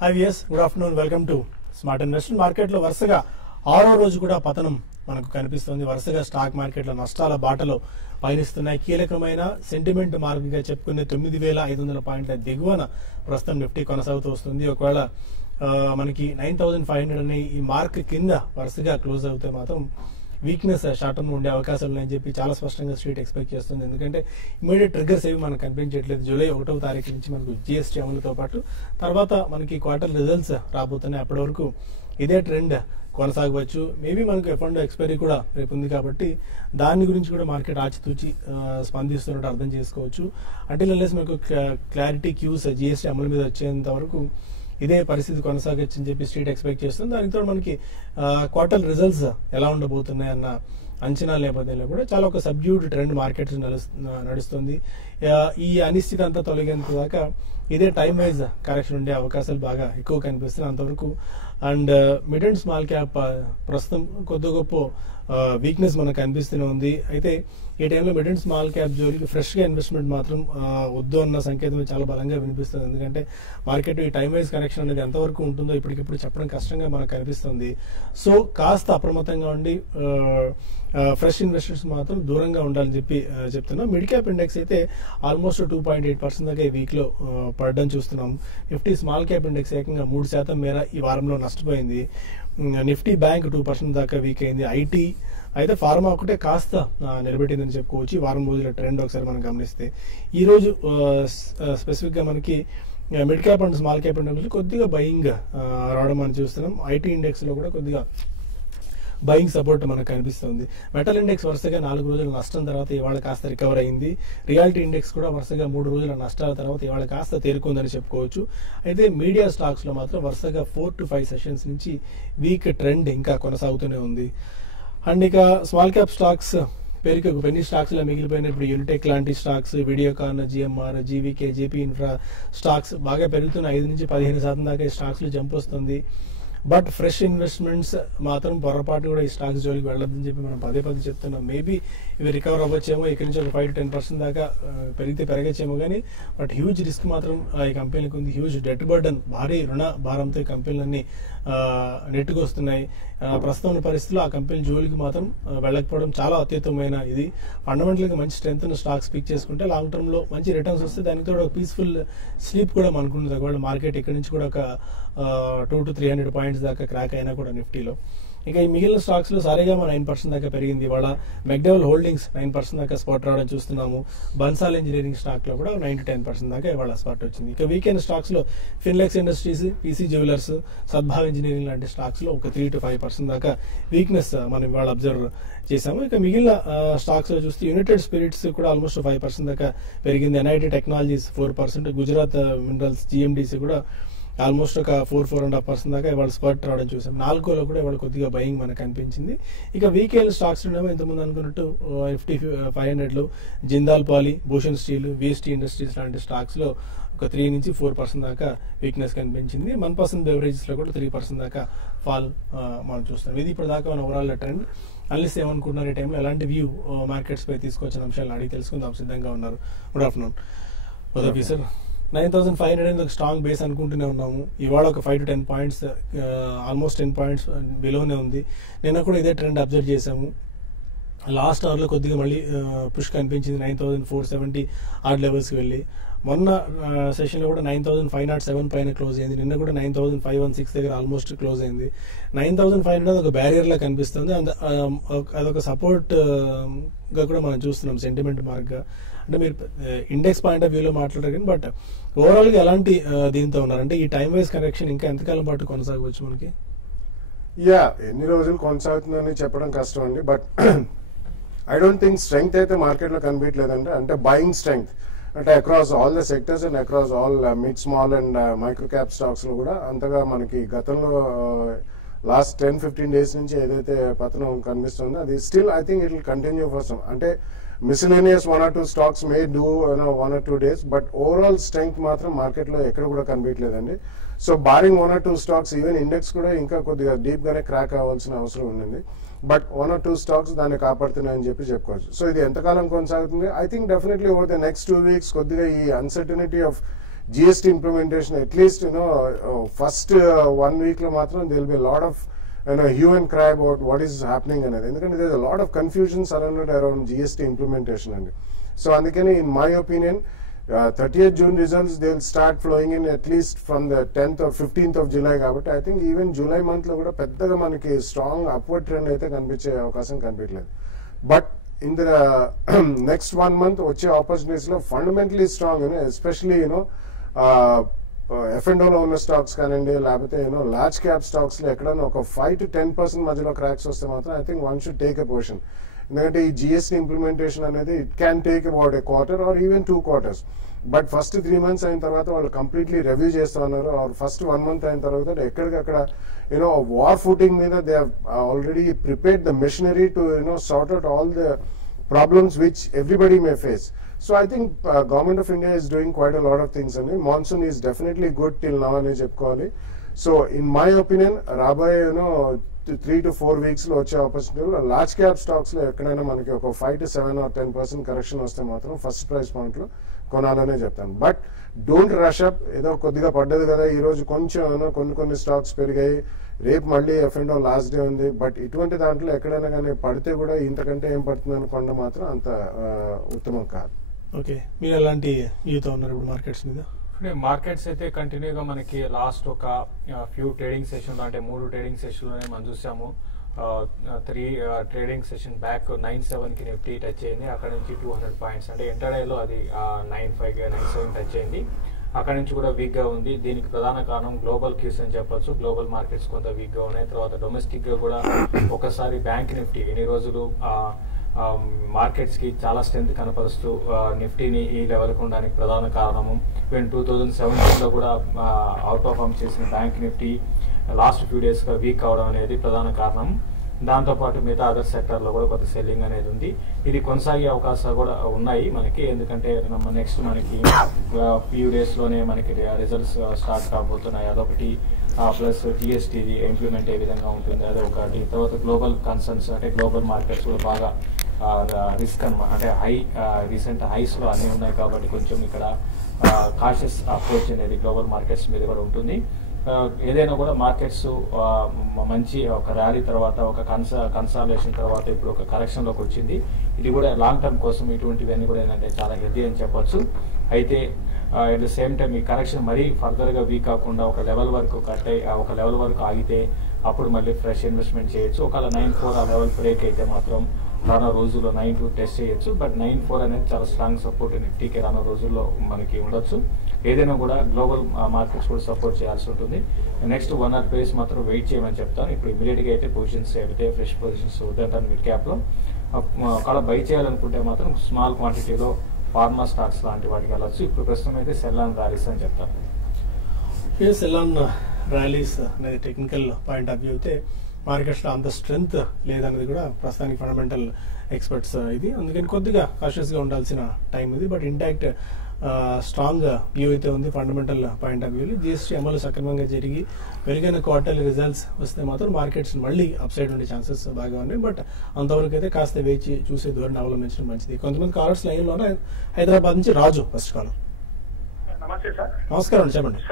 Hi viewers, good afternoon. Welcome to Smart Investment. Market లో వరుసగా 6వ రోజు కూడా పతనం మనకు కనిపిస్తుంది. వరుసగా స్టాక్ మార్కెట్ లో నష్టాల బాటలో పయనిస్తున్నాయి. కీలకమైన సెంటిమెంట్ మార్గంగా చెప్పుకునే 9,500 పాయింట్ల దిగువన ప్రస్తుతం నిఫ్టీ కొనసాగుతూ వస్తుంది. ఒకవేళ మనకి 9,500 అనే ఈ మార్క్ కింద వరుసగా క్లోజ్ అవుతే మాత్రం వీక్నెస్ షార్ట్ టర్మ్ ఉండే అవకాశాలు ఉన్నాయని చెప్పి చాలా స్పష్టంగా స్ట్రీట్ ఎక్స్పెక్ట్ చేస్తుంది. ఎందుకంటే ఇమీడియట్ ట్రిగ్గర్స్ ఏవి మనకు కనిపించట్లేదు. జూలై 1వ తారీఖు నుంచి మనకు జిఎస్టీ అమలుతో పాటు తర్వాత మనకి క్వార్టర్ రిజల్ట్స్ రాబోతున్నాయి. అప్పటి వరకు ఇదే ట్రెండ్ కొనసాగవచ్చు. మేబీ మనకు ఎఫ్&ఓ ఎక్స్పైరీ కూడా రేపు ఉంది కాబట్టి దాని గురించి కూడా మార్కెట్ ఆచితూచి స్పందిస్తున్నట్టు అర్థం చేసుకోవచ్చు. అంటే మనకు క్లారిటీ క్యూస్ జిఎస్టీ అమలు మీద వచ్చేంత వరకు ఇదే పరిస్థితి కొనసాగొచ్చు అని చెప్పి స్ట్రీట్ ఎక్స్పెక్ట్ చేస్తుంది. దానితో మనకి క్వార్టర్ రిజల్ట్స్ ఎలా ఉండబోతున్నాయి అన్న అంచనాల నేపథ్యంలో కూడా చాలా ఒక సబ్డ్యూడ్ ట్రెండ్ మార్కెట్ నడుస్తుంది. ఈ అనిశ్చితి అంతా తొలగేంత దాకా ఇదే టైం వైజ్ కరెక్షన్ ఉండే అవకాశాలు బాగా ఎక్కువ కనిపిస్తున్నాయి అంతవరకు. And mid and small cap ప్రస్తుతం కొద్ది గొప్ప వీక్నెస్ మనకు కనిపిస్తూనే ఉంది. అయితే ఈ టైంలో మిడ్ అండ్ స్మాల్ క్యాప్ జోలికి ఫ్రెష్ గా ఇన్వెస్ట్మెంట్ మాత్రం వద్దు అన్న సంకేతం చాలా బలంగా వినిపిస్తుంది. ఎందుకంటే మార్కెట్ ఈ టైం వైజ్ కరెక్షన్ అనేది ఎంతవరకు ఉంటుందో ఇప్పటికిప్పుడు చెప్పడం కష్టంగా మనకు కనిపిస్తుంది. సో కాస్త అప్రమత్తంగా ఉండి ఫ్రెష్ ఇన్వెస్టర్స్ మాత్రం దూరంగా ఉండాలని చెప్పి చెప్తున్నాం. మిడ్ క్యాప్ ఇండెక్స్ అయితే ఆల్మోస్ట్ 2.8% దాకా ఈ వీక్ లో పడడం చూస్తున్నాం. నిఫ్టీ స్మాల్ క్యాప్ ఇండెక్స్ ఏకంగా 3% మేర ఈ వారంలో నష్టపోయింది. నిఫ్టీ బ్యాంక్ 2% దాకా వీక్ అయింది. ఐటీ అయితే ఫార్మా ఒకటే కాస్త నిలబెట్టిందని చెప్పుకోవచ్చు. ఈ వారం రోజుల ట్రెండ్ ఒకసారి మనం గమనిస్తే ఈ రోజు స్పెసిఫిక్ గా మనకి mid cap and small cap index కొద్దిగా బయింగ్ రావడం మనం చూస్తున్నాం. ఐటీ ఇండెక్స్ లో కూడా కొద్దిగా బయింగ్ సపోర్ట్ మనకు కనిపిస్తుంది. మెటల్ ఇండెక్స్ వరుసగా 4 రోజుల నష్టం తర్వాత ఇవాళ కాస్త రికవర్ అయింది. రియాలిటీ ఇండెక్స్ కూడా వరుసగా 3 రోజుల నష్టాల తర్వాత ఇవాళ కాస్త తేరుకుందని చెప్పుకోవచ్చు. అయితే మీడియా స్టాక్స్ లో మాత్రం వరుసగా 4 to 5 సెషన్స్ నుంచి వీక్ ట్రెండ్ ఇంకా కొనసాగుతూనే ఉంది. అండ్ ఇక స్మాల్ క్యాప్ స్టాక్స్ పేరుకి పెన్నీ స్టాక్స్ లో మిగిలిపోయిన ఇప్పుడు యూనిటెక్ లాంటి stocks, Videocon, GMR, GVK, JP infra stocks బాగా పెరుగుతున్న 5 నుంచి 15% దాకా ఈ స్టాక్స్ లో జంప్ వస్తుంది. బట్ ఫ్రెష్ ఇన్వెస్ట్మెంట్స్ మాత్రం పొరపాటు కూడా ఈ స్టాక్స్ జోలికి వెళ్ళదని చెప్పి మనం పదే చెప్తున్నాం. మేబీ ఇవి రికవర్ అవ్వచ్చేమో, ఇక్కడి నుంచి ఒక 5 to 10% దాకా పెరిగితే పెరగచ్చేమో కానీ బట్ హ్యూజ్ రిస్క్ మాత్రం ఈ కంపెనీలకు ఉంది. హ్యూజ్ డెట్ బర్డన్, భారీ రుణ భారంతో ఈ కంపెనీలన్నీ నెట్టుకొస్తున్నాయి. ప్రస్తుతం పరిస్థితుల్లో ఆ కంపెనీ జోలికి మాత్రం వెళ్ళకపోవడం చాలా అత్యుత్తమైన ఇది. ఫండమెంటల్ గా మంచి స్ట్రెంత్ ఉన్న స్టాక్స్ పిక్ చేసుకుంటే లాంగ్ టర్మ్ లో మంచి రిటర్న్స్ వస్తే దానికి ఒక పీస్ఫుల్ స్లీప్ కూడా మనకుంటుంది. ఒకవేళ మార్కెట్ ఇక్కడ నుంచి కూడా ఒక 200 to 300 పాయింట్స్ దాకా క్రాక్ అయినా కూడా నిఫ్టీలో. ఇక ఈ మిగిలిన స్టాక్స్ లో సారీగామా 9% దాకా పెరిగింది. ఇవాళ మెక్డెవల్ హోల్డింగ్స్ 9% దాకా స్పాట్ రావడం చూస్తున్నాము. బన్సాల్ ఇంజనీరింగ్ స్టాక్ లో కూడా 9 to 10% దాకా ఇవాళ స్పాట్ వచ్చింది. ఇక వీకెండ్ స్టాక్స్ లో Finolex Industries, PC Jewellers, Sadbhav Engineering లాంటి స్టాక్స్ లో ఒక 3 to 5% దాకా వీక్నెస్ మనం ఇవాళ అబ్జర్వ్ చేశాము. ఇక మిగిలిన స్టాక్స్ లో చూస్తే యునైటెడ్ స్పిరిట్స్ కూడా ఆల్మోస్ట్ 5% దాకా పెరిగింది. NIT technologies 4%, Gujarat minerals, GMDC కూడా ఆల్మోస్ట్ ఒక 4.5% దాకా ఇవాళ స్పర్ట్ రావడం చూసాం. 4లో కూడా ఇవాళ కొద్దిగా బయింగ్ మనకు కనిపించింది. ఇక వీకెండ్ స్టాక్స్ ఉండేమో ఇంతకుముందు అనుకున్నట్టు నిఫ్టీ 500లో జిందాల్ పాలి, భూషణ్ స్టీల్, విఎస్టీ ఇండస్ట్రీస్ లాంటి స్టాక్స్ లో ఒక 3 నుంచి 4% దాకా వీక్నెస్ కనిపించింది. 1% బెవరేజెస్ లో కూడా 3% దాకా ఫాల్ మనం చూస్తాం. ఇది ఇప్పుడు దాకా మన ఓవరాల్ ట్రెండ్. అనలిస్ట్ ఏమనుకుంటున్నారు ఈ టైంలో, ఎలాంటి వ్యూ మార్కెట్స్ పై తీసుకొచ్చిన అంశాలను అడిగి తెలుసుకుందాం సిద్ధంగా ఉన్నారు. Good afternoon sir. 9,500 అనేది ఒక స్ట్రాంగ్ బేస్ అనుకుంటూనే ఉన్నాము. ఇవాళ ఒక 5 to 10 పాయింట్స్ ఆల్మోస్ట్ 10 పాయింట్స్ బిలోనే ఉంది. నిన్న కూడా ఇదే ట్రెండ్ అబ్జర్వ్ చేసాము. లాస్ట్ అవర్ లో కొద్దిగా మళ్ళీ పుష్ కనిపించింది 9,470 ఆర్డ్ లెవెల్స్ కి వెళ్ళి. మొన్న సెషన్ లో కూడా 9,507 పైన క్లోజ్ అయింది. నిన్న కూడా 9,516 దగ్గర ఆల్మోస్ట్ క్లోజ్ అయింది. 9,500 ఒక బ్యారియర్ లా కనిపిస్తుంది. అదొక సపోర్ట్ గా కూడా మనం చూస్తున్నాం సెంటిమెంట్ మార్క్ గా. అంటే మీరు ఇండెక్స్ పాయింట్ ఆఫ్ వ్యూలో మాట్లాడారు కానీ బట్ ఓవరాల్ గా ఎలాంటి దీంతో ఉన్నారు, అంటే ఈ టైం వైజ్ కరెక్షన్ ఇంకా ఎంతకాలం పాటు కొనసాగవచ్చు మనకి? ఎన్ని రోజులు కొనసాగుతుందని చెప్పడం కష్టం అండి. But I don't think strength అయితే మార్కెట్ లో కనిపించలేదంటే, అంటే బయింగ్ స్ట్రెంగ్త్ అంటే across all the sectors and across all mid small and micro cap stocks లో కూడా అంతగా మనకి గతంలో లాస్ట్ 10-15 డేస్ నుంచి ఏదైతే పతనం కనిపిస్తుందో అది still I think it will continue for some. అంటే miscellaneous 1 or 2 stocks may do 1 or 2 days, but overall strength మాత్రం మార్కెట్ లో ఎక్కడ కూడా కనిపించలేదండి. So barring 1 or 2 stocks, even index కూడా ఇంకా కొద్దిగా డీప్ గానే క్రాక్ అవ్వాల్సిన అవసరం ఉంది. బట్ 1 or 2 స్టాక్స్ దాన్ని కాపాడుతున్నాయని చెప్పి చెప్పుకోవచ్చు. సో ఇది ఎంతకాలం కొనసాగుతుంది? I think definitely over the next 2 weeks కొద్దిగా ఈ uncertainty of GST implementation at least first 1 week లో మాత్రం they will be lot of hue and cry about what is happening అనేది. ఎందుకంటే there is a lot of confusion surrounded around GST implementation అండి. So అందుకని in my opinion 30th June results they'll start flowing in at least from the 10th or 15th of July కాబట్టి I think even July month లో కూడా పెద్దగా మనకి strong upward trend అయితే కనిపించే అవకాశం కనిపించలేదు. But in the next 1 month వచ్చే ఆపర్చునిటీస్ లో ఫండమెంటలీ స్ట్రాంగ్ ఎస్పెషలీ F&O లో ఉన్న స్టాక్స్ కానివ్వండి లేకపోతే లార్జ్ క్యాప్ స్టాక్స్ లో ఎక్కడైనా ఒక 5 to 10% మధ్యలో క్రాక్స్ వస్తే మాత్రం I think one should take a position. ఎందుకంటే ఈ జిఎస్టీ ఇంప్లిమెంటేషన్ అనేది it can take about a quarter are even 2 quarters. But first 3 months అయిన తర్వాత వాళ్ళు కంప్లీట్లీ రివ్యూ చేస్తా ఉన్నారు. ఆర్ ఫస్ట్ 1 month అయిన తర్వాత ఎక్కడికక్కడ వార్ ఫుటింగ్ మీద they already prepared the machinery to sort out all the problems which everybody may face. So I think Government of India is doing quite a lot of things. And monsoon is definitely good till now ane chepkovali. So in my opinion, raboye 3 to 4 weeks lo vache opportunity large cap stocks lo ekkadaina manaki oka 5 to 7 or 10% correction vaste matram first price point lo konalane cheptanu. But don't rush up. ఏదో కొద్దిగా పడ్డది కదా ఈ రోజు కొంచెం కొన్ని stocks పెరిగాయి, రేపు మళ్ళీ F&O లాస్ట్ డే ఉంది. బట్ ఇటువంటి దాంట్లో ఎక్కడైనా కానీ పడితే కూడా ఇంతకంటే ఏం పడుతుంది అనుకోండి మాత్రం అంత ఉత్తమం కాదు. ఓకే, మీరు ఎలాంటి వ్యూతో ఉన్నారు ఇప్పుడు మార్కెట్స్ మీద? మార్కెట్స్ అయితే కంటిన్యూగా మనకి లాస్ట్ ఒక ఫ్యూ ట్రేడింగ్ సెషన్ అంటే 3 ట్రేడింగ్ సెషన్లోనే మనం చూసాము. 3 ట్రేడింగ్ సెషన్ బ్యాక్ 97 కి నిఫ్టీ టచ్ అయింది. అక్కడ నుంచి 200 పాయింట్స్ అంటే ఇంటర్డేలో అది 95 97 టచ్ అయింది. అక్కడ నుంచి కూడా వీక్ గా ఉంది. దీనికి ప్రధాన కారణం గ్లోబల్ క్యూస్ అని చెప్పొచ్చు. గ్లోబల్ మార్కెట్స్ కొంత వీక్ గా ఉన్నాయి. తర్వాత డొమెస్టిక్ గా కూడా ఒకసారి బ్యాంక్ నిఫ్టీ ఎన్ని రోజులు మార్కెట్స్ కి చాలా స్ట్రెంత్ కనపరుస్తూ నిఫ్టీని ఈ లెవెల్ ఉండడానికి ప్రధాన కారణము 2017 లో కూడా అవుట్ పర్ఫార్మ్ చేసిన bank Nifty last few days గా వీక్ అవడం అనేది ప్రధాన కారణం. దాంతో పాటు మిగతా అదర్ సెక్టర్ లో కూడా కొత్త సెల్లింగ్ అనేది ఉంది. ఇది కొనసాగే అవకాశాలు కూడా ఉన్నాయి మనకి. ఎందుకంటే నెక్స్ట్ మనకి ఫ్యూ డేస్ లోనే మనకి రిజల్ట్స్ స్టార్ట్ కాబోతున్నాయి. అదొకటి. ప్లస్ జిఎస్టీ ఇంప్లిమెంట్ ఏ విధంగా ఉంటుంది అదొకటి. తర్వాత గ్లోబల్ కన్సర్న్స్ అంటే గ్లోబల్ మార్కెట్స్ కూడా బాగా రిస్క్ అన్నమాట. అంటే రీసెంట్ హైస్ లో అన్ని ఉన్నాయి కాబట్టి కొంచెం ఇక్కడ కాషియస్ అప్రోచ్ అనేది గ్లోబల్ మార్కెట్స్ మీద కూడా ఉంటుంది. ఏదైనా కూడా మార్కెట్స్ మంచి ఒక ర్యాలీ తర్వాత ఒక కన్సాలేషన్ తర్వాత ఇప్పుడు ఒక కరెక్షన్ లోకి వచ్చింది. ఇది కూడా లాంగ్ టర్మ్ కోసం ఇటువంటివన్నీ కూడా ఏంటంటే చాలా హెల్దీ అని చెప్పొచ్చు. అయితే ఎట్ ద సేమ్ టైం ఈ కరెక్షన్ మరీ ఫర్దర్ గా వీక్ కాకుండా ఒక లెవెల్ వరకు ఒక లెవెల్ వరకు ఆగితే అప్పుడు మళ్ళీ ఫ్రెష్ ఇన్వెస్ట్మెంట్ చేయొచ్చు. ఒకవేళ 9.4 ఆ లెవెల్ బ్రేక్ అయితే మాత్రం రానున్న రోజుల్లో 9.2 టెస్ట్ చేయొచ్చు. బట్ 9.4 అనేది చాలా స్ట్రాంగ్ సపోర్ట్ నిఫ్టీకి రానున్న రోజుల్లో మనకి ఉండొచ్చు. ఏదైనా కూడా గ్లోబల్ మార్కెట్స్ కూడా సపోర్ట్ చేయాల్సి ఉంటుంది. నెక్స్ట్ 1 or 2 days మాత్రం వెయిట్ చేయమని చెప్తాను. ఇప్పుడు ఇమీడియట్ గా అయితే పొజిషన్స్ అయితే ఫ్రెష్ పొజిషన్స్ వద్దంటాను మిడ్ క్యాప్ లో. ఒకవేళ బై చేయాలనుకుంటే మాత్రం స్మాల్ క్వాంటిటీలో ఫార్మా స్టాక్స్ లాంటి వాటికి వెళ్ళొచ్చు. ఇప్పుడు ప్రస్తుతం అయితే సెల్ ఆన్ ర్యాలీస్ అని చెప్తాను. సెల్ ఆన్ ర్యాలీస్ అనేది టెక్నికల్ పాయింట్ ఆఫ్ వ్యూ అయితే మార్కెట్స్ లో అంత స్ట్రెంగ్త్ లేదనేది కూడా ప్రస్తుతానికి ఫండమెంటల్ ఎక్స్పర్ట్స్ ఇది. అందుకని కొద్దిగా కాషియస్ గా ఉండాల్సిన టైం ఇది. బట్ ఇంటాక్ట్ స్ట్రాంగ్ వ్యూ అయితే ఉంది ఫండమెంటల్ పాయింట్ ఆఫ్ వ్యూలో. జిఎస్టీ అమలు సక్రమంగా జరిగి మెరుగైన క్వార్టర్లీ రిజల్ట్స్ వస్తే మాత్రం మార్కెట్స్ మళ్ళీ అప్ సైడ్ ఉండే ఛాన్సెస్ బాగా ఉన్నాయి. బట్ అంతవరకు అయితే కాస్త వేచి చూసే ధోరణి అవలంబించడం మంచిది. కొంతమంది కాలర్స్ లైన్ లోనే హైదరాబాద్ నుంచి రాజు ఫస్ట్ కాలర్. నమస్తే సార్. నమస్కారం అండి, చెప్పండి.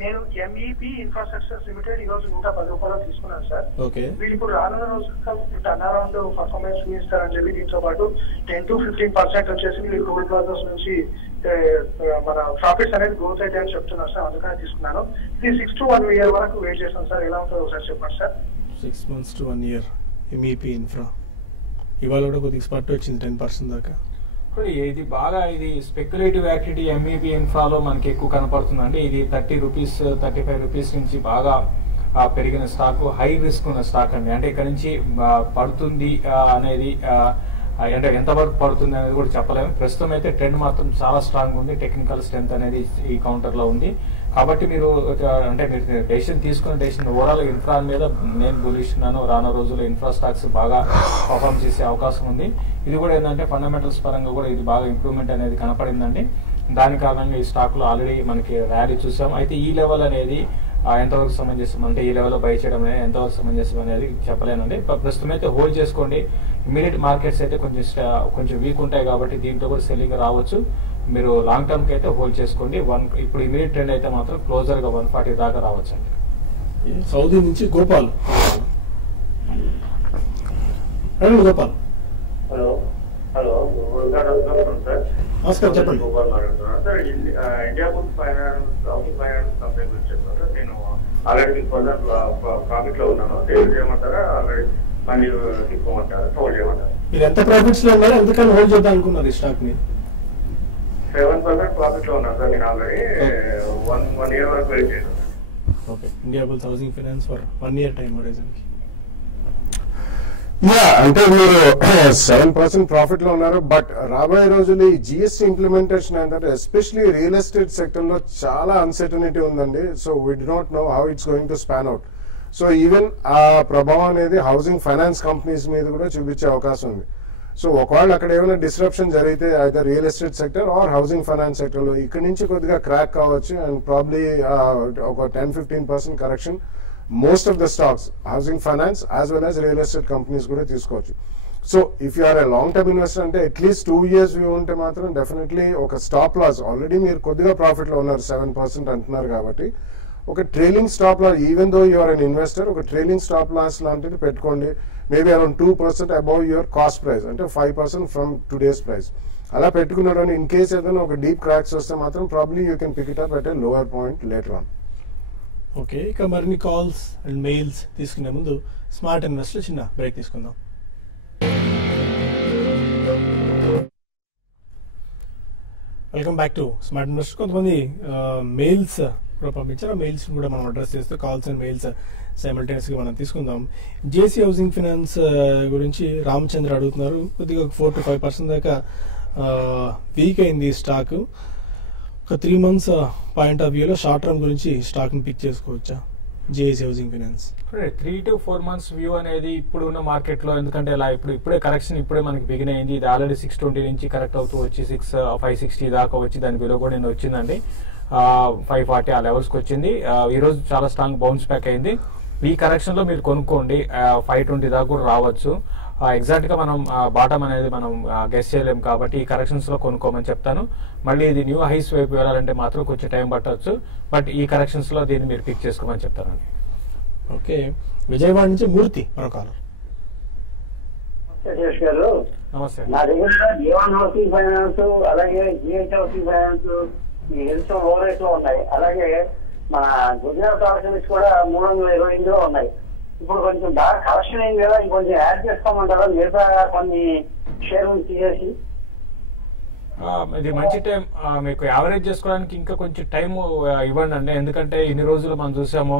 నేను ఎంఈపీ ఇన్ఫ్రాస్ట్రక్చర్ లిమిటెడ్ ఈ రోజు 110 రూపాయలు తీసుకున్నాను సార్. ఓకే, వీళ్ళు ఇప్పుడు రానున్న రోజుల్లో టర్న్ అరౌండ్ పర్ఫార్మెన్స్ చూపిస్తారని చెప్పి దీంతో పాటు 10 to 15% వచ్చేసి వీళ్ళు టోల్ ప్లాజాస్ నుంచి మన ప్రాఫిట్స్ అనేది గ్రోత్ అయితే అని చెప్తున్నారు సార్. అందుకని తీసుకున్నాను. ఇది 6 to 1 year వరకు వెయిట్ చేస్తాను సార్. ఎలా ఉంటుందో ఒకసారి చెప్పండి sir. 6 months to 1 year MEP infra ఇవాళ కూడా కొద్దిగా స్పర్ట్ వచ్చింది 10% దాకా. ఇది బాగా ఇది స్పెక్యులేటివ్ యాక్టివిటీ ఎంఈబీ ఇన్ఫ్రాలో మనకి ఎక్కువ కనపడుతుందండి. ఇది 30 రూపీస్ 35 రూపీస్ నుంచి బాగా పెరిగిన స్టాక్, హై రిస్క్ ఉన్న స్టాక్ అండి. అంటే ఇక్కడ నుంచి పడుతుంది అనేది అంటే ఎంతవరకు పడుతుంది అనేది కూడా చెప్పలేము. ప్రస్తుతం అయితే ట్రెండ్ మాత్రం చాలా స్ట్రాంగ్ ఉంది. టెక్నికల్ స్ట్రెంత్ అనేది ఈ కౌంటర్ లో ఉంది. కాబట్టి మీరు అంటే మీరు డెసిషన్ తీసుకున్న డెసిషన్ ఓవరాల్ ఇన్ఫ్రా మీద నేను బులిష్ ఉన్నాను. రానున్న రోజుల్లో ఇన్ఫ్రా స్టాక్స్ బాగా పర్ఫార్మ్ చేసే అవకాశం ఉంది. ఇది కూడా ఏంటంటే ఫండమెంటల్స్ పరంగా కూడా ఇది బాగా ఇంప్రూవ్మెంట్ అనేది కనపడిందండి. దాని కారణంగా ఈ స్టాక్ లో ఆల్రెడీ మనకి ర్యాలీ చూసాం. అయితే ఈ లెవెల్ అనేది ఎంతవరకు సమంజసం అంటే ఈ లెవెల్లో బై చేయడం అనేది ఎంతవరకు సమంజసం అనేది చెప్పలేనండి. ప్రస్తుతం అయితే హోల్డ్ చేసుకోండి. ఇమీడియట్ మార్కెట్స్ అయితే కొంచెం వీక్ ఉంటాయి కాబట్టి దీంట్లో కూడా సెల్లింగ్ రావచ్చు. మీరు లాంగ్ టర్మ్ కి అయితే హోల్డ్ చేసుకోండి. ఇప్పుడు ఇమీడియట్ ట్రెండ్ అయితే మాత్రం క్లోజర్ గా 140 దాకా రావచ్చు అండి. సౌదీ నుంచి Gopal. Gopal hello hello sir, నమస్కారం, చెప్పండి. గోపాల్ మాట్లాడుతున్నాను sir. India bull finance company గురించి చెప్పారు సార్. నేను ఆల్రెడీ ప్రాఫిట్ లో ఉన్నాను. సేల్ చేయమంటారా, ఆల్రెడీ మళ్ళీ తీసుకోమంటారా, హోల్డ్ చేయమంటారా? మీరు ఎంత ప్రాఫిట్స్ లో ఉన్నారు, ఎంతకన్నా హోల్డ్ చేద్దాం అనుకున్నారు ఈ స్టాక్ ని? 7% ప్రాఫిట్ లో ఉన్నాను సార్. నేను ఆల్రెడీ 1 year వరకు వెయిట్ చేశాను. Okay, India bulls housing finance for 1 year time horizon కి. అంటే మీరు 7% ప్రాఫిట్ లో ఉన్నారు. బట్ రాబోయే రోజులు ఈ జిఎస్టీ ఇంప్లిమెంటేషన్ ఏంటంటే ఎస్పెషలీ రియల్ ఎస్టేట్ సెక్టర్ లో చాలా అన్సర్టనిటీ ఉందండి. So we did not know how it's going to span out. So even ఆ ప్రభావం అనేది హౌసింగ్ ఫైనాన్స్ కంపెనీస్ మీద కూడా చూపించే అవకాశం ఉంది. సో ఒకవేళ అక్కడ ఏమైనా డిస్రప్షన్ జరిగితే అయితే real estate sector are housing finance sector లో ఇక్కడ నుంచి కొద్దిగా క్రాక్ కావచ్చు. అండ్ ప్రాబ్లీ ఒక 10-15% correction most of the stocks, housing finance as well as real estate companies కూడా తీసుకోవచ్చు. So if you are a long term investor అంటే at least 2 years view ఉంటే మాత్రం డెఫినెట్లీ ఒక స్టాప్ లాస్, ఆల్రెడీ మీరు కొద్దిగా ప్రాఫిట్ లో ఉన్నారు 7% అంటున్నారు కాబట్టి ఒక trailing stop loss, even though you are an investor, ఒక ట్రైలింగ్ స్టాప్ లాస్ లాంటిది పెట్టుకోండి. Maybe around 2% above your cost price, అంటే 5% ఫ్రమ్ టుడేస్ ప్రైస్. అలా పెట్టుకున్నాడు అని ఇన్ కేస్ ఏదైనా ఒక డీప్ క్రాక్స్ వస్తే మాత్రం probably you can pick it up at a lower point later on. Okay, ఇక మరిన్ని కాల్స్ అండ్ మెయిల్స్ తీసుకునే ముందు స్మార్ట్ ఇన్వెస్టర్ చిన్న బ్రేక్ తీసుకుందాం. Welcome back to smart investor. కొంతమంది మెయిల్స్ కూడా పంపించారు. ఆ మెయిల్స్ కూడా మనం అడ్రస్ చేస్తూ కాల్స్ అండ్ మెయిల్స్ సైమల్టేనియస్ గా మనం తీసుకుందాం. జేసీ హౌసింగ్ ఫైనాన్స్ గురించి రామచంద్ర అడుగుతున్నారు. కొద్దిగా 4-5% దాకా వీక్ అయింది స్టాక్. ఒక 3 months పాయింట్ ఆఫ్ వ్యూలో షార్ట్ టర్మ్ గురించి స్టాక్ ని పిక్ చేసుకోవచ్చా JSC housing finance? 3 to 4 months view అనేది ఇప్పుడు ఉన్న మార్కెట్ లో, ఎందుకంటే ఇలా ఇప్పుడే కరెక్షన్ ఇప్పుడే మనకి బిగిన్ అయింది. ఇది ఆల్రెడీ 620 నుంచి కరెక్ట్ అవుతూ వచ్చి 560 దాకా వచ్చి దాని విలువ కూడా నేను వచ్చిందండి. 540 ఆ లెవెల్స్ కి వచ్చింది. ఈ రోజు చాలా స్ట్రాంగ్ బౌన్స్ బ్యాక్ అయింది. ఈ కరెక్షన్ లో మీరు కొనుక్కోండి. 520 దాకా కూడా రావచ్చు. ఎగ్జాక్ట్ గా మనం బాటమ్ అనేది మనం గెస్ చేయలేము కాబట్టి ఈ కరెక్షన్స్ లో కొనుక్కోమని చెప్తాను. మళ్ళీ ఇది న్యూ హైస్ వైపు వెళ్ళాలంటే మాత్రం కొంచెం టైం పట్టవచ్చు. బట్ ఈ కరెక్షన్స్ లో దీన్ని మీరు పిక్ చేసుకోమని చెప్తానండి. ఓకే, విజయవాడ నుంచి మూర్తి మరొక గారు నమస్తే. నా దగ్గర జీవన్ హౌసింగ్ ఫైనాన్స్, అలాగే జిహెచ్ హౌసింగ్ ఫైనాన్స్ ఈ హెల్త్ లో రేట్ లో ఉన్నాయి. అలాగే మన గుజరాత్ ఆప్షన్స్ కూడా 328 లో ఉన్నాయి. ఇప్పుడు కొంచెం బాగా కరెక్షన్ అయింది కదా, ఇంకొంచెం యాడ్ చేసుకోమంటారా మిగతా కొన్ని షేర్ తీసేసి? ఇది మంచి టైం మీకు యావరేజ్ చేసుకోవడానికి ఇంకా కొంచెం టైం ఇవ్వండి అండి. ఎందుకంటే ఇన్ని రోజులు మనం చూసాము,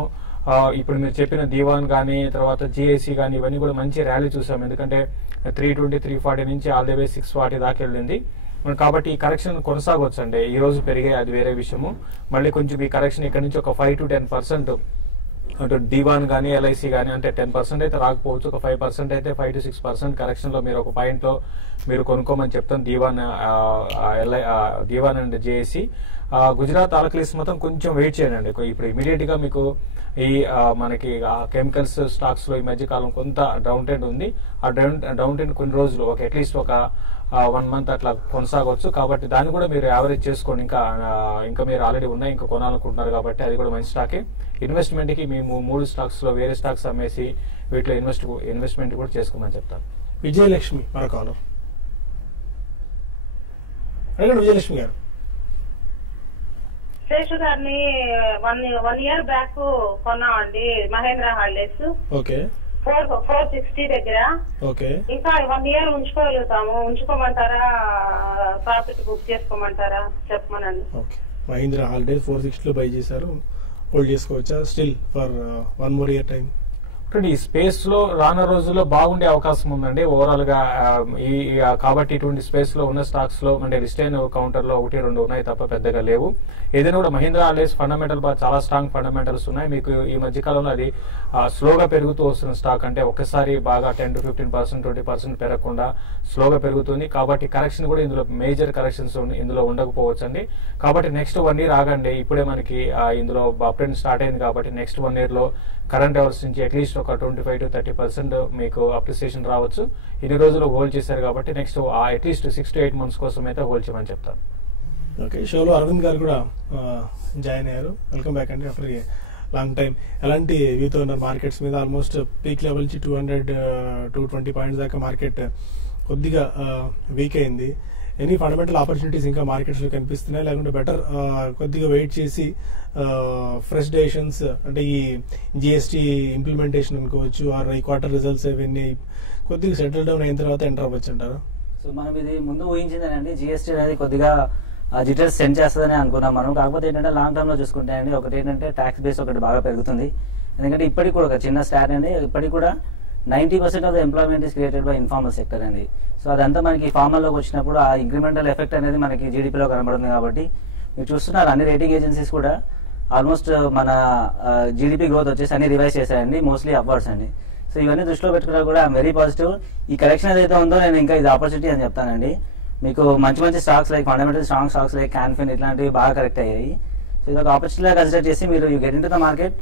ఇప్పుడు మీరు చెప్పిన దీవాన్ కానీ తర్వాత జిఐసి కానీ ఇవన్నీ కూడా మంచి ర్యాలీ చూసాము. ఎందుకంటే 320, 340 నుంచి ఆల్ ది వే 640 దాకా వెళ్ళింది. కాబట్టి ఈ కరెక్షన్ కొనసాగవచ్చు అండి. ఈ రోజు పెరిగే అది వేరే విషయము. మళ్ళీ కొంచెం ఈ కరెక్షన్ ఇక్కడ నుంచి ఒక 5-10% అంటే డివాన్ కానీ ఎల్ఐసి కానీ అంటే 10% అయితే రాకపోవచ్చు. ఒక 5% అయితే 5-6% కరెక్షన్ లో మీరు ఒక పాయింట్ లో మీరు కొనుక్కోమని చెప్తాను. Dewan and JAC. Gujarat alkalis మొత్తం కొంచెం వెయిట్ చేయండి. ఇప్పుడు ఇమీడియట్ గా మీకు ఈ మనకి కెమికల్స్ స్టాక్స్ లో ఈ మధ్య కాలం కొంత డౌన్ ట్రెండ్ ఉంది. ఆ డౌన్ ట్రెండ్ కొన్ని రోజులు ఒక అట్లీస్ట్ ఒక 1 month అట్లా కొనసాగవచ్చు. కాబట్టి దాన్ని కూడా మీరు యావరేజ్ చేసుకోండి. ఇంకా మీరు ఆల్రెడీ ఉన్నాయి, ఇంకా కొనాలనుకుంటున్నారు కాబట్టి అది కూడా మంచి స్టాకే. ఇన్వెస్ట్మెంట్ కి మేము 3 స్టాక్స్ లో వేరే స్టాక్స్ అమ్మేసి వీటిలో ఇన్వెస్ట్మెంట్ కూడా చేసుకోమని చెప్తాను. విజయలక్ష్మి మరొక అడగండి విజయలక్ష్మి గారు. శేషు గారిని 1 year బ్యాక్ కొన్నామండి మహేంద్ర హాలిడేస్. ఓకే, 460 దగ్గర. ఓకే, ఇంకా 1 year ఉంచుకోగలుగుతాము. ఉంచుకోమంటారా, ప్రాఫిట్ బుక్ చేసుకోమంటారా చెప్పమనండి. ఓకే, మహీంద్రా హాలిడేస్ 460 లో బై చేశారు, హోల్డ్ చేసుకోవచ్చా still for 1 more year time? ఇప్పుడు ఈ స్పేస్ లో రానున్న రోజుల్లో బాగుండే అవకాశం ఉందండి ఓవరాల్ గా కాబట్టి ఇటువంటి స్పేస్ లో ఉన్న స్టాక్స్ లో అంటే లిస్ట్ అయిన కౌంటర్ లో 1-2 ఉన్నాయి తప్ప పెద్దగా లేవు. ఏదైనా కూడా మహీంద్రా ఆల్వేస్ ఫండమెంటల్ చాలా స్ట్రాంగ్ ఫండమెంటల్స్ ఉన్నాయి. మీకు ఈ మధ్య కాలంలో అది స్లోగా పెరుగుతూ వస్తున్న స్టాక్, అంటే ఒక్కసారి బాగా 10-15%, 20% పెరగకుండా స్లోగా పెరుగుతుంది. కాబట్టి కరెక్షన్ కూడా ఇందులో మేజర్ కరెక్షన్స్ ఇందులో ఉండకపోవచ్చు అండి. కాబట్టి నెక్స్ట్ 1 year ఆగండి. ఇప్పుడే మనకి ఇందులో అప్ ట్రెండ్ స్టార్ట్ అయింది కాబట్టి నెక్స్ట్ 1 year లో కరెంట్ లెవెల్స్ నుంచి అట్లీస్ట్ ఒక 25-30% మీకు అప్రిసియేషన్ రావచ్చు. ఇన్ని రోజులు హోల్డ్ చేశారు కాబట్టి నెక్స్ట్ అట్లీస్ట్ 6 to 8 months కోసం అయితే హోల్డ్ చేయమని చెప్తాను. ఓకే, షోలో అరవింద్ గారు కూడా జాయిన్ అయ్యారు. వెల్కమ్ బ్యాక్ అండి. ఆఫ్టర్ లాంగ్ టైం ఎలాంటి వ్యూతో ఉన్నారు మార్కెట్స్ మీద? ఆల్మోస్ట్ పీక్ లెవెల్ నుంచి 200-220 పాయింట్స్ దాకా మార్కెట్ కొద్దిగా వీక్ అయింది. ఎనీ ఫండమెంటల్ ఆపర్చునిటీస్ ఇంకా మార్కెట్స్ లో కనిపిస్తున్నాయి, లేకుంటే బెటర్ కొద్దిగా వెయిట్ చేసి ఫ్రెష్ డెసిషన్స్ అంటే ఈ జిఎస్టీ ఇంప్లిమెంటేషన్ అనుకోవచ్చు, ఆర్ ఈ క్వార్టర్ రిజల్ట్స్ ఇవన్నీ కొద్దిగా సెటిల్ డౌన్ అయిన తర్వాత ఎంటర్ అవ్వచ్చు అంటారా? సో మనం ఇది ముందు ఊహించిందేనండి, జిఎస్టీ అనేది కొద్దిగా డీటెయిల్స్ సెండ్ చేస్తుందని అనుకున్నాం మనం. కాకపోతే ఏంటంటే లాంగ్ టర్మ్ లో చూసుకుంటే అండి ఒకటి ఏంటంటే ట్యాక్స్ బేస్ ఒకటి బాగా పెరుగుతుంది. ఎందుకంటే ఇప్పటికి కూడా ఒక చిన్న స్టాట్ అండి, ఇప్పటికి కూడా 90% of the employment is created by informal sector అండి. సో అదంతా మనకి ఫార్మల్ లోకి వచ్చినప్పుడు ఆ ఇంక్రిమెంటల్ ఎఫెక్ట్ అనేది మనకి జీడీపీలో కనబడుతుంది. కాబట్టి మీరు చూస్తున్నారు అన్ని రేటింగ్ ఏజెన్సీస్ కూడా ఆల్మోస్ట్ మన జీడీపీ గ్రోత్ వచ్చేసి అన్ని రివైజ్ చేశాయండి, మోస్ట్లీ అప్వర్డ్స్ అండి. సో ఇవన్నీ దృష్టిలో పెట్టుకున్నా కూడా వెరీ పాజిటివ్. ఈ కరెక్షన్ ఏదైతే ఉందో నేను ఇంకా ఇది ఆపర్చునిటీ అని చెప్తానండి. మీకు మంచి మంచి stocks like fundamental strong stocks like Can Fin ఇట్లాంటివి బాగా కరెక్ట్ అయ్యాయి. సో ఇది ఒక ఆపర్చునిటీగా కన్సిడర్ చేసి మీరు you get in to the market.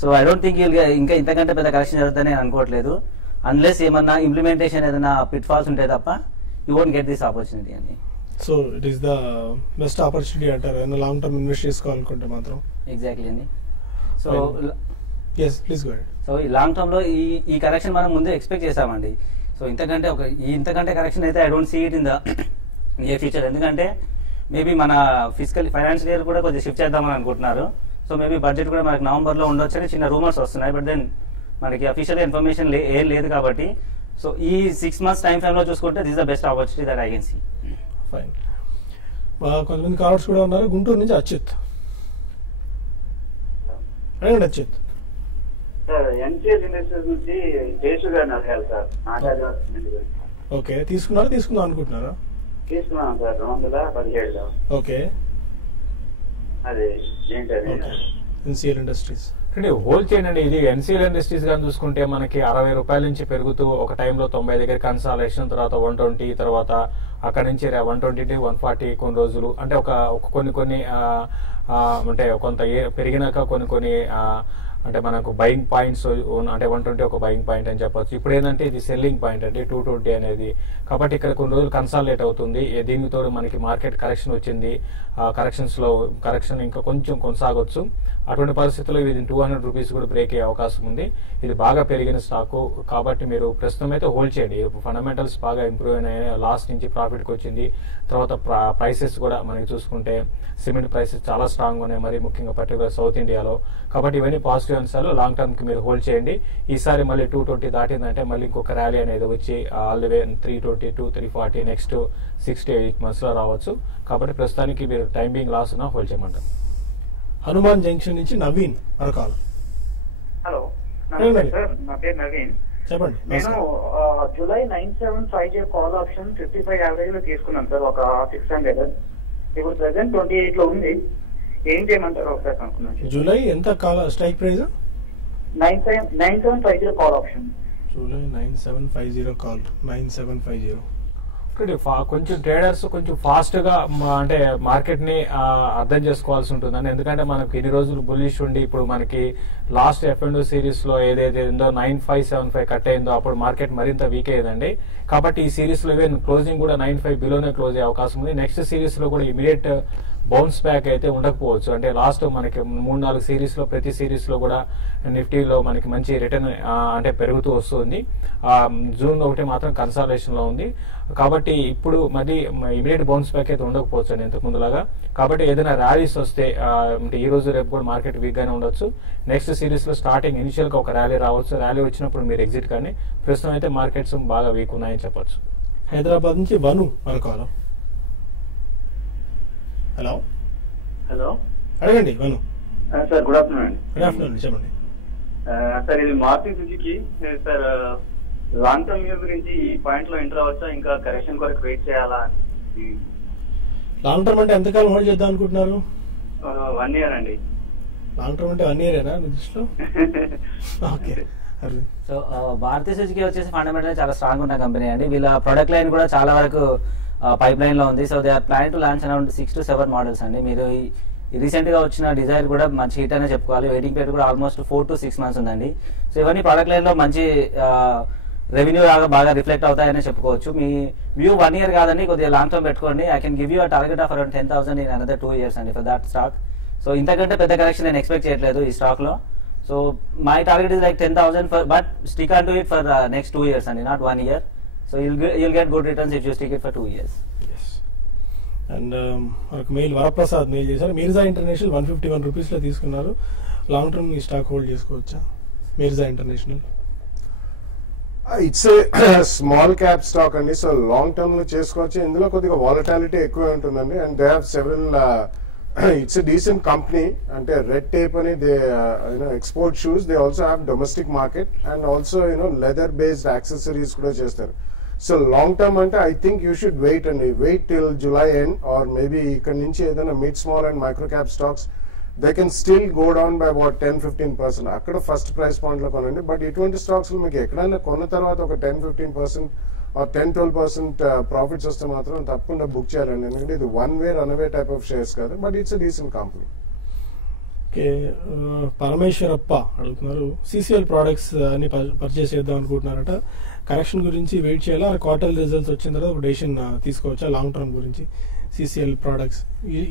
So I don't think ఇంకా ఇంతకంటే పెద్ద కరెక్షన్ జరుగుతుందని నేను అనుకోవట్లేదు. అన్లెస్ ఏమన్నా ఇంప్లిమెంటేషన్ ఏదైనా పిట్ ఫాల్స్ ఉంటే తప్ప you won't get this opportunity అండి. So it is the best opportunity అంటారు ఏదైనా లాంగ్ టర్మ్ ఇన్వెస్ట్ చేసుకోవాలనుకుంటే మాత్రం. ఎగ్జాక్ట్లీ అండి. So yes please go ahead. So ఈ లాంగ్ టర్మ్ లో ఈ కరెక్షన్ మనం ముందే ఎక్స్పెక్ట్ చేసామండి. సో ఇంతకంటే కరెక్షన్ అయితే I don't see it in the near future. ఎందుకంటే మేబీ మన ఫైనాన్షియల్ ఇయర్ కూడా కొద్దిగా షిఫ్ట్ చేద్దామని అనుకుంటున్నారు. సో మేబీ బడ్జెట్ కూడా మనకి నవంబర్ లో ఉండొచ్చు అని చిన్న రూమర్స్ వస్తున్నాయి. బట్ దెన్ మనకి అఫీషియల్ ఇన్ఫర్మేషన్ ఏం లేదు కాబట్టి సో ఈ 6 months టైం ఫ్రేమ్ లో చూసుకుంటే this the best opportunity that I can see. Fine. కొంతమంది కాలర్స్ కూడా ఉన్నారు. గుంటూరు నుంచి అచ్యుత్. అడగండి అచ్యుత్. సార్ ఎన్సిఎల్ ఇండస్ట్రీస్ నుంచి జేసు గారిని అడగాలి సార్. ఓకే, తీసుకుందాం అనుకుంటున్నారా? తీసుకున్నాను సార్ 217. ఓకే, అదే ఏంటది ఎన్సిఎల్ ఇండస్ట్రీస్ అంటే హోల్డ్ చేయండి. ఇది ఎన్సీఎల్ ఇండస్ట్రీస్ గా చూసుకుంటే మనకి 60 రూపాయల నుంచి పెరుగుతూ ఒక టైంలో 90 దగ్గర కన్సాలేషన్, తర్వాత 120, తర్వాత అక్కడ నుంచి 120 to 140 కొన్ని రోజులు అంటే కొన్ని అంటే కొంత పెరిగినాక కొన్ని అంటే మనకు బయింగ్ పాయింట్స్ అంటే 120 ఒక బయింగ్ పాయింట్ అని చెప్పొచ్చు. ఇప్పుడు ఏంటంటే ఇది సెల్లింగ్ పాయింట్ అంటే 220 అనేది. కాబట్టి ఇక్కడ కొన్ని రోజులు కన్సాలిడేట్ అవుతుంది. దీనితో మనకి మార్కెట్ కరెక్షన్ వచ్చింది. కరెక్షన్ ఇంకా కొంచెం కొనసాగొచ్చు. అటువంటి పరిస్థితుల్లో ఇది 200 రూపీస్ కూడా బ్రేక్ అయ్యే అవకాశం ఉంది. ఇది బాగా పెరిగిన స్టాకు కాబట్టి మీరు ప్రస్తుతం అయితే హోల్డ్ చేయండి. ఫండమెంటల్స్ బాగా ఇంప్రూవ్ అయినాయి. లాస్ట్ నుంచి ప్రాఫిట్ కి వచ్చింది. తర్వాత ప్రైసెస్ కూడా మనకి చూసుకుంటే సిమెంట్ ప్రైసెస్ చాలా స్ట్రాంగ్ ఉన్నాయి, మరి ముఖ్యంగా పర్టికులర్ సౌత్ ఇండియాలో. కాబట్టి ఇవన్నీ పాజిటివ్ అంశాలు. లాంగ్ టర్మ్ కి మీరు హోల్డ్ చేయండి. ఈసారి మళ్ళీ 220 దాటిందంటే మళ్ళీ ఇంకొక ర్యాలీ అనేది వచ్చి all the way 322, 340 next 6 to 8 months లో రావచ్చు. కాబట్టి ప్రస్తుతానికి మీరు టైమింగ్ లాస్ ఉన్నా హోల్డ్ చేయమంటారు. హనుమాన్ జంక్షన్ నుంచి నవీన్ అరకాల్. హలో సార్, నా పేరు నవీన్. చెప్పండి. నేను జూలై 975 కాల్ ఆప్షన్ 55 యావరేజ్ లో తీసుకున్నాను సార్, ఒక 600. ఇప్పుడు ప్రెసెంట్ 28 లో ఉంది. ఏం చేయమంటారు ఒకసారి అనుకున్నాను. జూలై ఎంత strike price? 9750 call option. July 9750 call 9750. కొంచెం ట్రేడర్స్ కొంచెం ఫాస్ట్ గా అంటే మార్కెట్ ని అర్థం చేసుకోవాల్సి ఉంటుందని. ఎందుకంటే మనకి ఇన్ని రోజులు బుల్లిష్ ఉండి ఇప్పుడు మనకి లాస్ట్ F&O సిరీస్ లో ఏదైతే ఉందో 9575 కట్ అయిందో అప్పుడు మార్కెట్ మరింత వీక్ అయ్యేదండి. కాబట్టి ఈ సిరీస్ లో ఈవెన్ క్లోజింగ్ కూడా 95 బిలోనే క్లోజ్ అయ్యే అవకాశం ఉంది. నెక్స్ట్ సిరీస్ లో కూడా ఇమీడియట్ బౌన్స్ బ్యాక్ అయితే ఉండకపోవచ్చు. అంటే లాస్ట్ మనకి 3-4 సిరీస్ లో ప్రతి సిరీస్ లో కూడా నిఫ్టీలో మనకి మంచి రిటర్న్ అంటే పెరుగుతూ వస్తుంది. జూన్ 1 మాత్రం కన్సాలేషన్ లో ఉంది. కాబట్టి ఇప్పుడు మరి ఇమీడియట్ బౌన్స్ బ్యాక్ అయితే ఉండకపోవచ్చు అండి ఇంతకు ముందులాగా. కాబట్టి ఏదైనా ర్యాలీస్ వస్తే అంటే ఈ రోజు రేపు కూడా మార్కెట్ వీక్ గానే ఉండొచ్చు. నెక్స్ట్ సిరీస్ లో స్టార్టింగ్ ఇనిషియల్ గా ఒక ర్యాలీ రావచ్చు. ర్యాలీ వచ్చినప్పుడు మీరు ఎగ్జిట్ కానీ ప్రస్తుతం అయితే మార్కెట్స్ బాగా వీక్ ఉన్నాయని చెప్పొచ్చు. హైదరాబాద్ నుంచి వను మరొక. హలో అడగండి one. Sir good afternoon. Good afternoon, చెప్పండి. సార్ ఇది Maruti Suzuki sir, long term view గురించి ఈ పాయింట్ లో ఎంటర్ అవ్వచ్చా, ఇంకా కరెక్షన్ కొరకు వెయిట్ చేయాలా? లాంగ్ టర్మ్ అంటే ఎంతకాలం హోల్డ్ చేద్దాం అనుకుంటున్నారు? 1 year అండి. లాంగ్ టర్మ్ అంటే 1 year మీ దృష్టిలో? ఓకే. సో భారతీయ సుజుకి వచ్చేసి ఫండమెంటల్ చాలా స్ట్రాంగ్ ఉన్న కంపెనీ అండి. వీళ్ళ ప్రొడక్ట్ లైన్ కూడా చాలా వరకు పైప్ లైన్ లో ఉంది. So they are plan to launch around 6 to 7 models అండి. మీరు రీసెంట్ గా వచ్చిన డిజైర్ కూడా మంచి హిట్ అనే చెప్పుకోవాలి. వెయిటింగ్ పీరియడ్ కూడా ఆల్మోస్ట్ 4 to 6 months ఉందండి. సో ఇవన్నీ ప్రొడక్ట్ లైన్ లో మంచి రెవెన్యూ బాగా రిఫ్లెక్ట్ అవుతాయని చెప్పుకోవచ్చు. మీ వ్యూ 1 year కాదండి, కొద్దిగా లాంగ్ టర్మ్ పెట్టుకోండి. I can give you a target of around 10,000 in another 2 years అండి ఫర్ దాట్ స్టాక్. సో ఇంతకంటే పెద్ద కరెక్షన్ నేను ఎక్స్పెక్ట్ చేయట్లేదు ఈ స్టాక్ లో. So my target is like 10,000 but stick on to it for next 2 years అండి, not 1 year. So you'll get good returns if you stick it for 2 years. And మనకు mail Varaprasad mail చేశారు. Mirza international 151 రూపీస్లో తీసుకున్నారు. Long term ఈ stock hold చేసుకోవచ్చా Mirza international? It's small cap stock అండి. So long term లో చేసుకోవచ్చు. ఇందులో కొద్దిగా వాలటాలిటీ ఎక్కువ ఉంటుందండి. And they have several it's a decent company. అంటే రెడ్ టేప్ అని they export shoes. They also have domestic market and also leather based accessories కూడా చేస్తారు. సో లాంగ్ టర్మ్ అంటే I think you should wait అండి. Wait till July end or maybe ఇక్కడ నుంచి ఏదైనా mid small and micro cap stocks they can still go down by about 10-15%. అక్కడ first price point లో కొనండి. బట్ ఇటువంటి stocks మీకు ఎక్కడైనా కొన్న తర్వాత ఒక 10-15% ఆర్ 10-12% ప్రాఫిట్స్ వస్తే మాత్రం తప్పకుండా బుక్ చేయాలండి. ఎందుకంటే ఇది 1 way runaway type of shares కాదు, but it's a decent company. Okay. Parameshwarappa అడుగుతున్నారు, సిసిఎల్ ప్రోడక్ట్స్ అన్ని పర్చేస్ చేద్దాం అనుకుంటున్నారట. కరెక్షన్ గురించి వెయిట్ చేయాలా, క్వార్టర్ రిజల్ట్స్ వచ్చిన తర్వాత ఒక డెసిషన్ తీసుకోవచ్చా లాంగ్ టర్మ్ గురించి? సిసిఎల్ ప్రోడక్ట్స్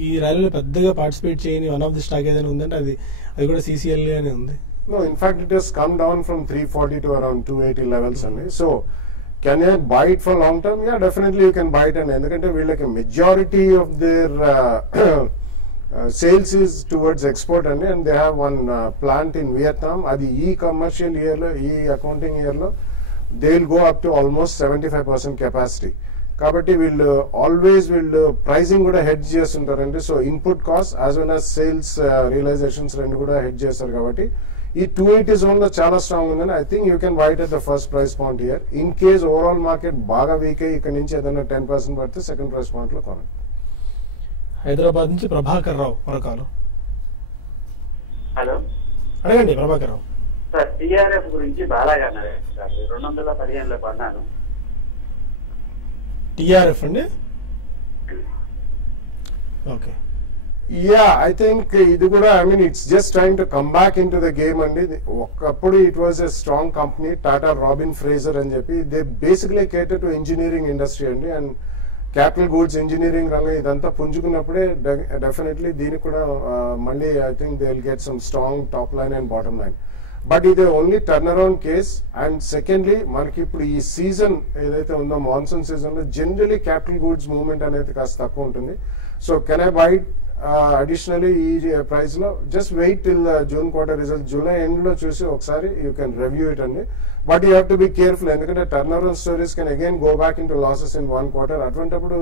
ఈ ర్యాలీలో పెద్దగా పార్టిసిపేట్ చేయని వన్ ఆఫ్ ది స్టాక్ ఏదైనా ఉందంటే అది కూడా సిసిఎల్ అనే ఉంది. No, in fact it has come down from 340 to around 280 levels అండి. So can you buy it for long term? Yeah, definitely you can buy it. And ఎందుకంటే వీళ్ళకి majority of their sales is towards export అండి. And they have one plant in Vietnam. అది ఈ commercial year లో, ఈ accounting year లో they will go up to almost 75% capacity. కాబట్టి వీళ్ళు ఆల్వేస్ ప్రైసింగ్ కూడా హెడ్జ్ చేస్తుంటారండి. So input cost as well as sales realisations రెండు కూడా హెడ్జ్ చేస్తారు. కాబట్టి ఈ 280 జోన్ లో చాలా స్ట్రాంగ్ ఉందని I think you can by it at the first price point here. In case overall market బాగా వీక్ అయ్యి ఇక్కడ నుంచి ఏదైనా 10% పడితే సెకండ్ ప్రైస్ పాయింట్ లో కొనండి. హైదరాబాద్ నుంచి ప్రభాకర్ రావు మరొకరు. హలో, అడగండి ప్రభాకర్ రావు. సార్ టిఆర్ఎఫ్ గురించి బాలాగా అన్నారు సార్, 215లో కొన్నాను. టిఆర్ఎఫ్ అండి? ఓకే. యా, ఐ థింక్ ఇది కూడా it's just trying to come back into the game అండి. ఒకప్పుడు it was a strong company, Tata Robin Fraser అని చెప్పి. They basically cater to engineering industry అండి. అండ్ క్యాపిటల్ గూడ్స్ ఇంజనీరింగ్ రంగం ఇదంతా పుంజుకున్నప్పుడే డెఫినెట్లీ దీనికి కూడా మళ్ళీ I think they will get some strong top line and bottom line. But ఇది only turn around case. And secondly మనకి ఇప్పుడు ఈ సీజన్ ఏదైతే ఉందో మాన్సూన్ సీజన్ లో జనరలీ క్యాపిటల్ గూడ్స్ మూవ్మెంట్ అనేది కాస్త తక్కువ ఉంటుంది. So can I buy additionally ఈ ప్రైస్ లో? Just wait till June quarter result, July end లో చూసి ఒకసారి యూ కెన్ రివ్యూ ఇట్ అండి. But you have to be careful, ఎందుకంటే turn around stories can again go back into losses in 1 quarter. అటువంటిప్పుడు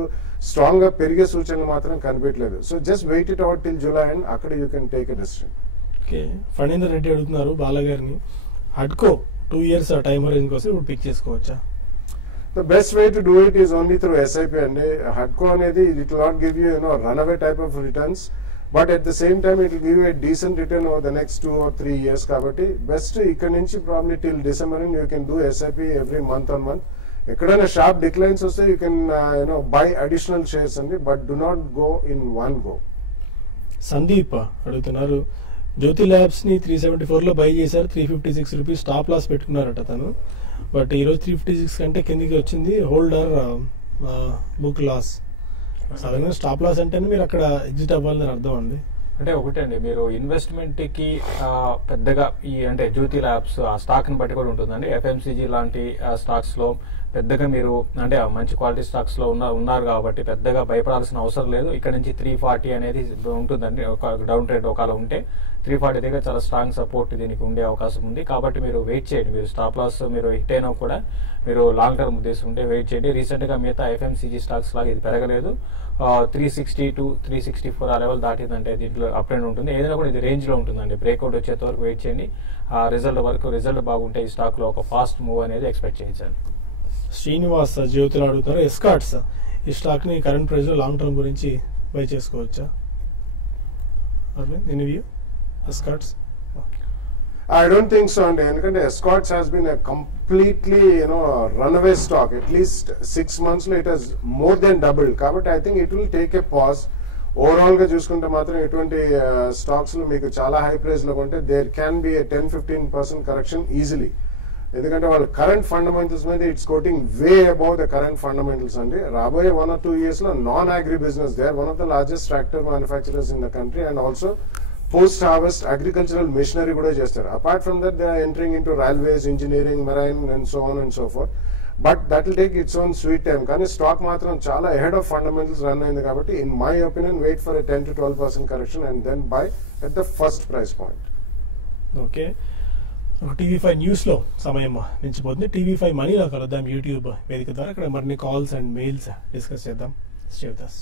strong గా పెరిగే సూచనలు మాత్రం కనిపించలేదు. So just wait it out till July end, అక్కడ you can take a decision. Okay. Phanindar Reddy అడుగుతున్నారు బాలగారిని, హడ్కో 2 years time horizon కోసం ఇప్పుడు పిక్ చేసుకోవచ్చా? The best way to do it is only through SIP అండి. హడ్కో అనేది it will not give you runaway type of returns, but at the same time it will give you a decent return over the next 2 or 3 years. కాబట్టి best ఇక్కడ నుంచి probably till December you can do SIP every month on month. ఎక్కడైనా sharp declines వస్తే you can buy additional shares అండి, but do not go in one go. Sandeep అడుగుతున్నారు, Jyothy labs ని 374 లో by చేశారు, 356 రూపీస్ స్టాప్ లాస్ పెట్టుకున్నారట తను. బట్ ఈరోజు 356 కంటే కిందికి వచ్చింది. Holder book loss. సాధారణంగా స్టాప్ లాస్ అంటే మీరు అక్కడ ఎగ్జిట్ అవ్వాలని అర్థం అండి. అంటే ఒకటండి, మీరు ఇన్వెస్ట్మెంట్ కి పెద్దగా ఈ అంటే జ్యోతి ల్యాబ్స్ ఆ స్టాక్ ని బట్టి కూడా ఉంటుందండి. FMCG లాంటి స్టాక్స్ లో పెద్దగా మీరు అంటే మంచి క్వాలిటీ స్టాక్స్ లో ఉన్నారు కాబట్టి పెద్దగా భయపడాల్సిన అవసరం లేదు. ఇక్కడ నుంచి 340 అనేది ఉంటుందండి. ఒక డౌన్ ట్రెండ్ ఒకవేళ ఉంటే 340 దగ్గర చాలా స్ట్రాంగ్ సపోర్ట్ దీనికి ఉండే అవకాశం ఉంది. కాబట్టి మీరు వెయిట్ చేయండి. మీరు స్టాప్ లాస్ మీరు హిట్ అయినా కూడా మీరు లాంగ్ టర్మ్ ఉద్దేశం ఉంటే వెయిట్ చేయండి. రీసెంట్ గా మిగతా ఎఫ్ఎంసీజీ స్టాక్స్ లాగా ఇది పెరగలేదు. 360 to 364 ఆ లెవెల్ దాటిందంటే దీంట్లో అప్ ట్రెండ్ ఉంటుంది. ఏదైనా కూడా ఇది రేంజ్ లో ఉంటుందండి. బ్రేక్అవుట్ వచ్చేంత వరకు వెయిట్ చేయండి. ఆ రిజల్ట్ బాగుంటే ఈ స్టాక్ లో ఒక ఫాస్ట్ మూవ్ అనేది ఎక్స్పెక్ట్ చేయొచ్చండి. శ్రీనివాస్ జ్యోతిలో అడుగుతారు, ఎస్కాట్స్ ఈ స్టాక్ ని కరెంట్ ప్రైస్ లో లాంగ్ టర్మ్ గురించి బై చేసుకోవచ్చా? Aravind, any view Escorts? I don't think so అండి. ఎందుకంటే Escorts has been a completely runaway stock. At least 6 months లో it has more than doubled. కాబట్టి I think it will take a pause. Overall గా చూసుకుంటే మాత్రం ఎటువంటి stocks లో మీకు చాలా హై ప్రైస్ లో కొంటే there can be 10-15% correction easily. ఎందుకంటే వాళ్ళ కరెంట్ ఫండమెంటల్స్ మీద it's quoting way above the current fundamentals అండి. రాబోయే 1 or 2 years లో non agri business they are one of the largest tractor manufacturers in the country and also post harvest agricultural machinery కూడా చేస్తారు. Apart from that they are entering into railways, engineering, marine and so on and so forth. But that will take its own sweet time. కానీ stock మాత్రం చాలా ahead of fundamentals run అయింది కాబట్టి in my opinion wait for 10-12% correction and then buy at the first price point. Okay, TV five news లో సమయం మించిపోతుంది. TV5 మనీలో కలుద్దాం YouTube వేదిక ద్వారా. ఇక్కడ మరిన్ని కాల్స్ అండ్ మెయిల్స్ డిస్కస్ చేద్దాం. Stay with us.